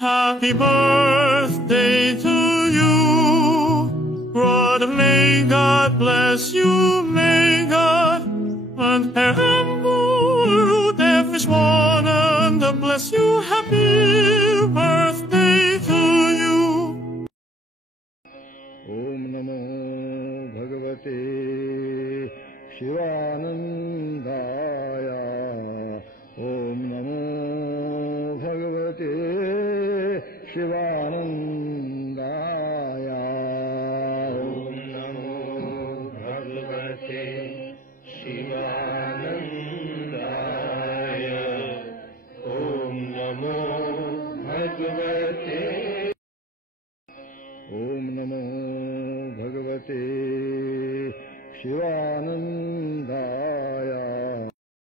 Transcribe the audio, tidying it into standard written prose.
Happy birthday to you. Brother, may God bless you. May God and heaven world everyone and bless you. Happy birthday to you. Om Namo Bhagavate Shivananda